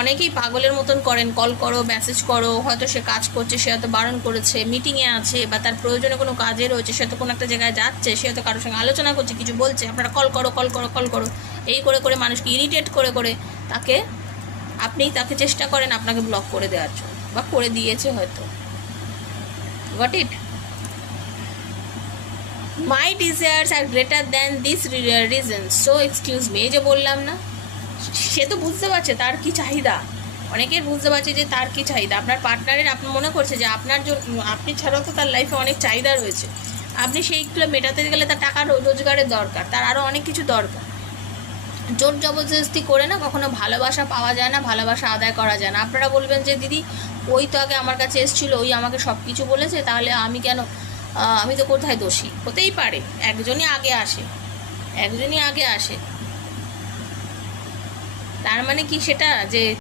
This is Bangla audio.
অনেকেই পাগলের মতন করেন, কল করো, মেসেজ করো, হয়তো সে কাজ করছে, সে হয়তো বারণ করেছে, মিটিংয়ে আছে, বা তার প্রয়োজনে কোনো কাজে রয়েছে, সে হয়তো কোনো একটা জায়গায় যাচ্ছে, সে হয়তো কারোর সঙ্গে আলোচনা করছে, কিছু বলছে, আপনারা কল করো কল করো কল করো, এই করে করে মানুষকে ইরিটেট করে করে তাকে তাকে চেষ্টা করেন আপনাকে ব্লক করে দেওয়ার জন্য, বা করে দিয়েছে হয়তো। Got it? My desires are greater than this reasons, so excuse me. এই যে বললাম না, সে তো বুঝতে পারছে তার কি চাহিদা, অনেকের বুঝতে পারছে যে তার কি চাহিদা। আপনার পার্টনারের আপনি মনে করছে যে আপনার জন্য, আপনি ছাড়াও তো তার লাইফে অনেক চাহিদা রয়েছে, আপনি সেইগুলো মেটাতে গেলে তার টাকা রোজগারের দরকার, তার আরও অনেক কিছু দরকার। জোর জবরদস্তি করে না কখনো ভালোবাসা পাওয়া যায় না, ভালোবাসা আদায় করা যায় না। আপনারা বলবেন যে দিদি ওই তো আগে আমার কাছে এসেছিলো, ওই আমাকে সব কিছু বলেছে, তাহলে আমি কেন, আমি তো কোথায় দোষী? হতেই পারে একজনই আগে আসে, একজনই আগে আসে, তার মানে কি সেটা যে